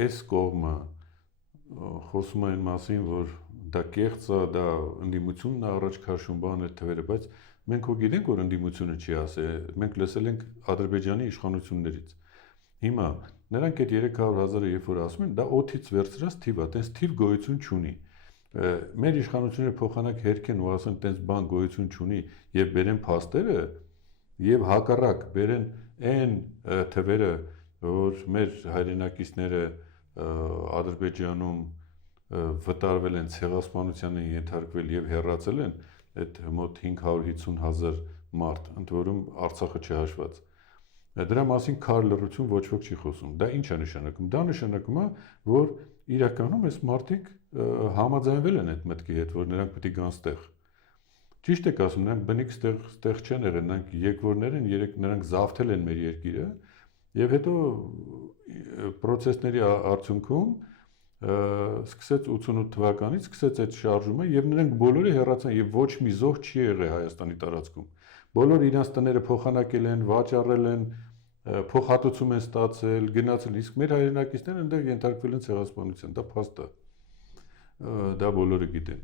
այս կողմը խոսում այն մասին, որ դա կեղծ է, դա ընդդիմությունն է առաջ քաշում բան այդ թվերը, բայց մենք հո գիտենք, որ ընդդիմությունը չի ասել, մենք լսել ենք Ադրբեջանի իշխանություններից։ Հիմա նրանք այդ 300,000-ը երբ որ ասում են, դա օդից վերցրած թիվ է, տենց թիվ գոյություն չունի։ Մեր իշխանությունները փոխանակ հերքեն ու ասեն, տենց բան գոյություն չունի եւ բերեն փաստերը եւ հակառակ բերեն այն թվերը, որ մեր հայրենակիցները Ադրբեջանում վտարվել են, ցեղասպանության են ենթարկվել եւ հեռացել են այդ մոտ 550,000 մարդ, ընդ որում Արցախը չհաշված։ Դրա մասին քար լռություն ոչ ոք չի խոսում։ Դա ինչ է նշանակում։ Դա նշանակում է, որ իրականում այս մարդիկ համաձայնվել են այդ մտքի հետ, որ նրանք պետք է գան ստեղ։ Ճիշտ եք ասում, նրանք բնիկ ստեղ չեն եղել, նրանք եկվորներ են, նրանք զավթել են մեր երկիրը, եւ հետո պրոցեսների արդյունքում սկսեց 88 թվականից սկսեց այդ շարժումը եւ նրանք բոլորը հեռացան եւ ոչ մի զոհ չի եղել Հայաստանի տարածքում։ Բոլորը իրենց տները փոխանակել են, վաճառել են, փոխհատուցում են ստացել, գնացել, իսկ մեր հայրենակիցները այնտեղ ենթարկվել են ցեղասպանության, դա փաստ է։ Դա բոլորը գիտեն։